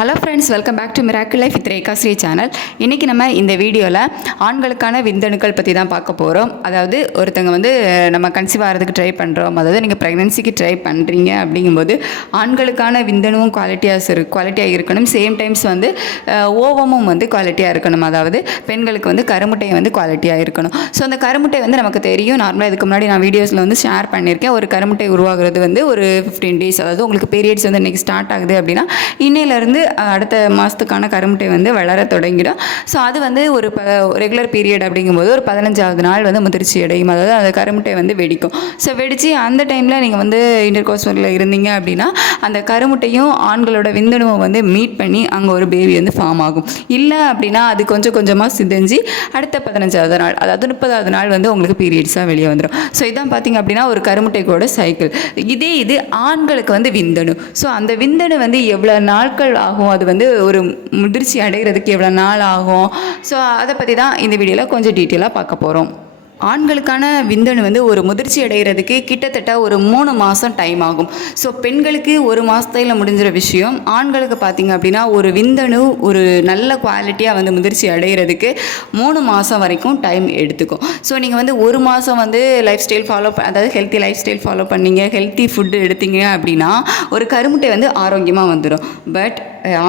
Hello friends welcome back to miracle life with Rekha Sri channel இன்றைக்கி நம்ம இந்த வீடியோவில் ஆண்களுக்கான விந்தணுக்கள் பற்றி தான் பார்க்க போகிறோம் அதாவது ஒருத்தங்க வந்து நம்ம கன்சீவ் ஆகிறதுக்கு ட்ரை பண்ணுறோம் அதாவது நீங்கள் ப்ரெக்னென்சிக்கு ட்ரை பண்ணுறீங்க அப்படிங்கும்போது ஆண்களுக்கான விந்தணுவும் குவாலிட்டியாக இரு குவாலிட்டியாக இருக்கணும். சேம் டைம்ஸ் வந்து ஓவமும் வந்து குவாலிட்டியாக இருக்கணும். அதாவது பெண்களுக்கு வந்து கருமுட்டை வந்து குவாலிட்டியாக இருக்கணும். ஸோ அந்த கருமுட்டை வந்து நமக்கு தெரியும். நார்மலாக இதுக்கு முன்னாடி நான் வீடியோஸில் வந்து ஷேர் பண்ணியிருக்கேன். ஒரு கருமுட்டை உருவாகிறது வந்து ஒரு ஃபிஃப்டீன் டேஸ் அதாவது உங்களுக்கு பீரியட்ஸ் வந்து இன்றைக்கி ஸ்டார்ட் ஆகுது அப்படின்னா இன்னையிலேருந்து அடுத்த மாதத்துக்கான கருமுட்டை வந்து வளர தொடங்கிடும். ஸோ அது வந்து ஒரு ப ரெகுலர் பீரியட் அப்படிங்கும்போது ஒரு பதினஞ்சாவது நாள் வந்து முதிர்ச்சி அடையும். அதாவது அந்த கருமுட்டை வந்து வெடிக்கும். ஸோ வெடித்து அந்த டைமில் நீங்கள் வந்து இன்டர் கோர்ஸில் இருந்தீங்க அப்படின்னா அந்த கருமுட்டையும் ஆண்களோட விந்தணுவும் வந்து மீட் பண்ணி அங்கே ஒரு பேபி வந்து ஃபார்ம் ஆகும். இல்லை அப்படின்னா அது கொஞ்சம் கொஞ்சமாக சிதைஞ்சு அடுத்த பதினஞ்சாவது நாள் அதாவது முப்பதாவது நாள் வந்து உங்களுக்கு பீரியட்ஸாக வெளியே வந்துடும் ஸோ இதான் பார்த்தீங்க அப்படின்னா ஒரு கருமுட்டைக்கோட சைக்கிள் இதே இது ஆண்களுக்கு வந்து விந்தணு. ஸோ அந்த விந்தணு வந்து எவ்வளோ நாட்கள் ஆகும். அது வந்து ஒரு முதிர்ச்சி அடைகிறதுக்கு எவ்வளோ நாள் ஆகும். ஸோ அதை பற்றி தான் இந்த வீடியோவில் கொஞ்சம் டீட்டெயிலாக பார்க்க போகிறோம் ஆண்களுக்கான விந்தணு வந்து ஒரு முதிர்ச்சி அடைகிறதுக்கு கிட்டத்தட்ட ஒரு மூணு மாதம் டைம் ஆகும். ஸோ பெண்களுக்கு ஒரு மாதத்தில் முடிஞ்சிற விஷயம் ஆண்களுக்கு பார்த்தீங்க அப்படின்னா ஒரு விந்தணு ஒரு நல்ல குவாலிட்டியாக வந்து முதிர்ச்சி அடைகிறதுக்கு மூணு மாதம் வரைக்கும் டைம் எடுத்துக்கும். ஸோ நீங்கள் வந்து ஒரு மாதம் வந்து லைஃப் ஸ்டைல் ஃபாலோ அதாவது ஹெல்த்தி லைஃப் ஸ்டைல் ஃபாலோ பண்ணீங்க ஹெல்த்தி ஃபுட்டு எடுத்தீங்க அப்படின்னா ஒரு கருமுட்டை வந்து ஆரோக்கியமாக வந்துடும் பட்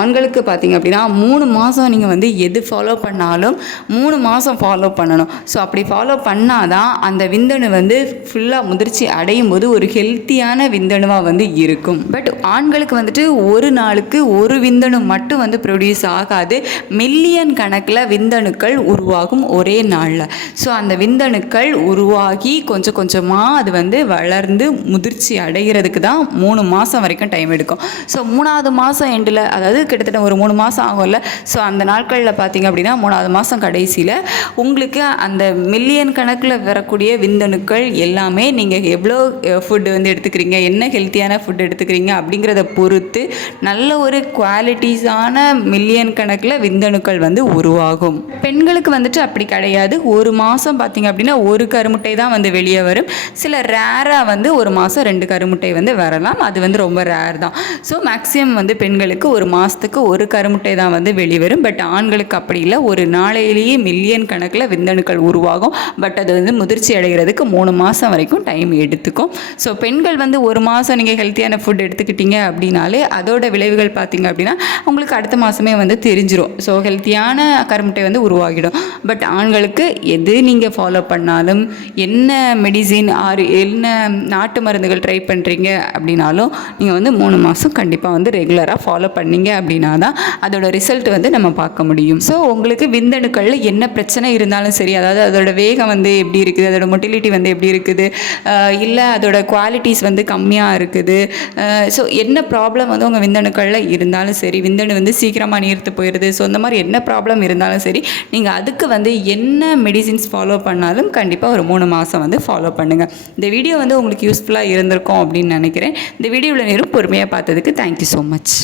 ஆண்களுக்கு பார்த்தீங்க அப்படின்னா மூணு மாதம் நீங்கள் வந்து எது ஃபாலோ பண்ணாலும் மூணு மாதம் ஃபாலோ பண்ணணும். ஸோ அப்படி ஃபாலோ பண்ணால் தான் அந்த விந்தணு வந்து ஃபுல்லாக முதிர்ச்சி அடையும் போது ஒரு ஹெல்த்தியான விந்தணுவாக வந்து இருக்கும். பட் ஆண்களுக்கு வந்துட்டு ஒரு நாளுக்கு ஒரு விந்தணு மட்டும் வந்து ப்ரொடியூஸ் ஆகாது. மில்லியன் கணக்கில் விந்தணுக்கள் உருவாகும் ஒரே நாளில். ஸோ அந்த விந்தணுக்கள் உருவாகி கொஞ்சம் கொஞ்சமாக அது வந்து வளர்ந்து முதிர்ச்சி அடைகிறதுக்கு தான் மூணு மாதம் வரைக்கும் டைம் எடுக்கும். ஸோ மூணாவது மாதம் எண்டில் அதாவது கிட்டத்தட்ட ஒரு மூணு மாதம் ஆகும்ல. ஸோ அந்த நாட்களில் பார்த்தீங்க அப்படின்னா மூணாவது மாதம் கடைசியில் உங்களுக்கு அந்த மில்லியன் கணக்கில் வரக்கூடிய விந்தணுக்கள் எல்லாமே நீங்கள் எவ்வளோ ஃபுட்டு வந்து எடுத்துக்கிறீங்க என்ன ஹெல்த்தியான ஃபுட் எடுத்துக்கிறீங்க அப்படிங்கிறத பொறுத்து நல்ல ஒரு குவாலிட்டிஸான மில்லியன் கணக்கில் விந்தணுக்கள் வந்து உருவாகும். பெண்களுக்கு வந்துட்டு அப்படி கிடையாது. ஒரு மாதம் பார்த்தீங்க அப்படின்னா ஒரு கருமுட்டை தான் வந்து வெளியே வரும். சில ரேராக வந்து ஒரு மாதம் ரெண்டு கருமுட்டை வந்து வரலாம். அது வந்து ரொம்ப ரேர் தான். ஸோ மேக்ஸிமம் வந்து பெண்களுக்கு ஒரு மாதத்துக்கு ஒரு கருமுட்டை தான் வந்து வெளிவரும். பட் ஆண்களுக்கு அப்படி இல்லை. ஒரு நாளையிலேயே மில்லியன் கணக்கில் விந்தணுக்கள் உருவாகும். பட் அது வந்து முதிர்ச்சி அடைகிறதுக்கு மூணு மாதம் வரைக்கும் டைம் எடுத்துக்கும். ஸோ பெண்கள் வந்து ஒரு மாதம் நீங்கள் ஹெல்த்தியான ஃபுட் எடுத்துக்கிட்டீங்க அப்படின்னாலே அதோட விளைவுகள் பார்த்தீங்க அப்படின்னா உங்களுக்கு அடுத்த மாதமே வந்து தெரிஞ்சிரும். ஸோ ஹெல்த்தியான கருமுட்டை வந்து உருவாகிடும். பட் ஆண்களுக்கு எது நீங்கள் ஃபாலோ பண்ணாலும் என்ன மெடிசின் ஆர் என்ன நாட்டு மருந்துகள் ட்ரை பண்ணுறீங்க அப்படின்னாலும் நீங்கள் வந்து மூணு மாதம் கண்டிப்பாக வந்து ரெகுலராக ஃபாலோ பண்ணி போகிறீங்க அப்படின்னா தான் அதோட ரிசல்ட் வந்து நம்ம பார்க்க முடியும். ஸோ உங்களுக்கு விந்தணுக்களில் என்ன பிரச்சனை இருந்தாலும் சரி அதாவது அதோட வேகம் வந்து எப்படி இருக்குது அதோட மொட்டிலிட்டி வந்து எப்படி இருக்குது இல்லை அதோட குவாலிட்டிஸ் வந்து கம்மியாக இருக்குது ஸோ என்ன ப்ராப்ளம் வந்து உங்கள் விந்தணுக்களில் இருந்தாலும் சரி விந்தணு வந்து சீக்கிரமாக நீர்த்து போயிடுது ஸோ இந்த மாதிரி என்ன ப்ராப்ளம் இருந்தாலும் சரி நீங்கள் அதுக்கு வந்து என்ன மெடிசின்ஸ் ஃபாலோ பண்ணாலும் கண்டிப்பாக ஒரு மூணு மாதம் வந்து ஃபாலோ பண்ணுங்கள் இந்த வீடியோ வந்து உங்களுக்கு யூஸ்ஃபுல்லாக இருந்திருக்கும் அப்படின்னு நினைக்கிறேன். இந்த வீடியோவில் நேரம் பொறுமையாக பார்த்ததுக்கு தேங்க்யூ ஸோ மச்